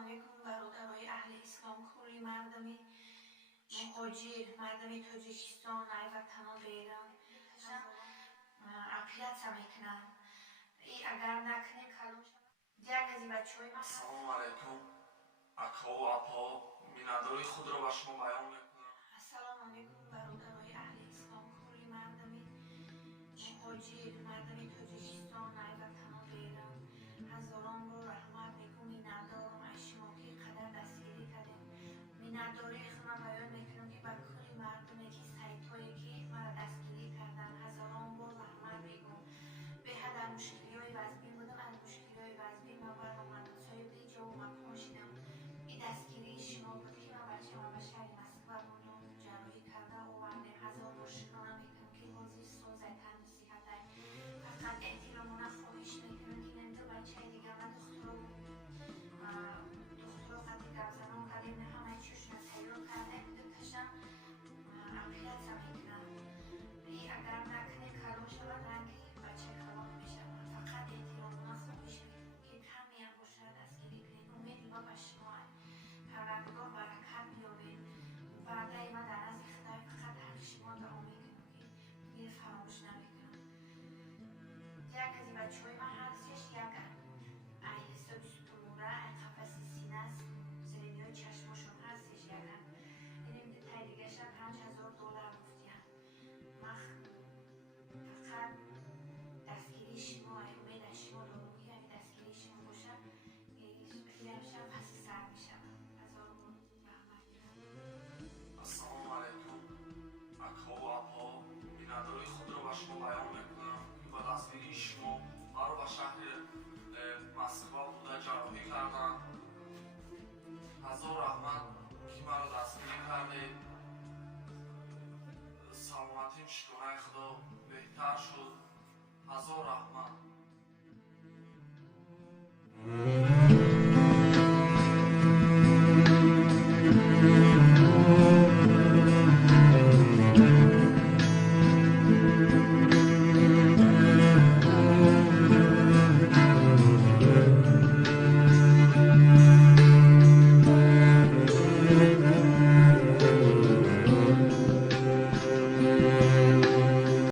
علیکم برادرای اهل اسلام، کلی مردم مهاجر، مردم تاجیکستان، وطنان ایران اپیات میکنن. ای اگر نکنه کلام یک از این بچه های السلام علیکم. اکا و اپا میناداری خود را به شما بیان میکنم. السلام علیکم برادرای اهل اسلام، کلی مردم مهاجر، مردم تاجیکستان، وطنان ایران هزاران بار رحمت میکنم. میندارم از شما که قدر دستگیری کردیم. مینداری خودم بیان میکنم که بر کلی مردمی که سایت‌هایی که مرا دستگیری کردن هزاران بار رحمت میکنم. به حد مشکلی های وضعی بودم، از مشکلی های وضعی من برآمدم صاحب جا و مکان شدم. این دستگیری شما بود که من بچه من به شهر مسکو بردم جراحی کرده آوردیم. هزار بار شکرانه میکنم که بازی سوزه تن صحت های فقط احترامونه خواهش میکنم که این دو بچه دیگه من دخترو خطی گفزنان کردیم نه همه چوشون تیار کرده دو تشم عملیات میکنم. ای اگر نکنه کلام شود رنگی بچه کلام میشود. فقط احترامونه خواهش میکنم که کمی هم باشه دستگیری کنید. امید ما به شما پروردگار برکت بیابید. وعده ما در نزد خدای فقط حق شما دعا میکنم که دیگه فراموش نمیکنم. یک از این بچه های من هستش، یک ای حساب ستوموره، ای قفص سینه است، زرینی های چشماشون هستش. یک این تای دیگه شد $5000 گفتیم. من فقط دستگیری شما امید از شما دارم که اگه دستگیری شما باشه خیلی همیشه پس سر میشم. هزار بار رحمت میکنم. السلام علیکم. اکا و اپا میناداری خود را به شما بیان میکنم که با دستگیری شما مرا به شهر مسکو بوده جراحی کردن. هزار رحمت که مرا دستگیری کرده. سلامتیم شکرانه خدا بهتر شد. هزار رحمت.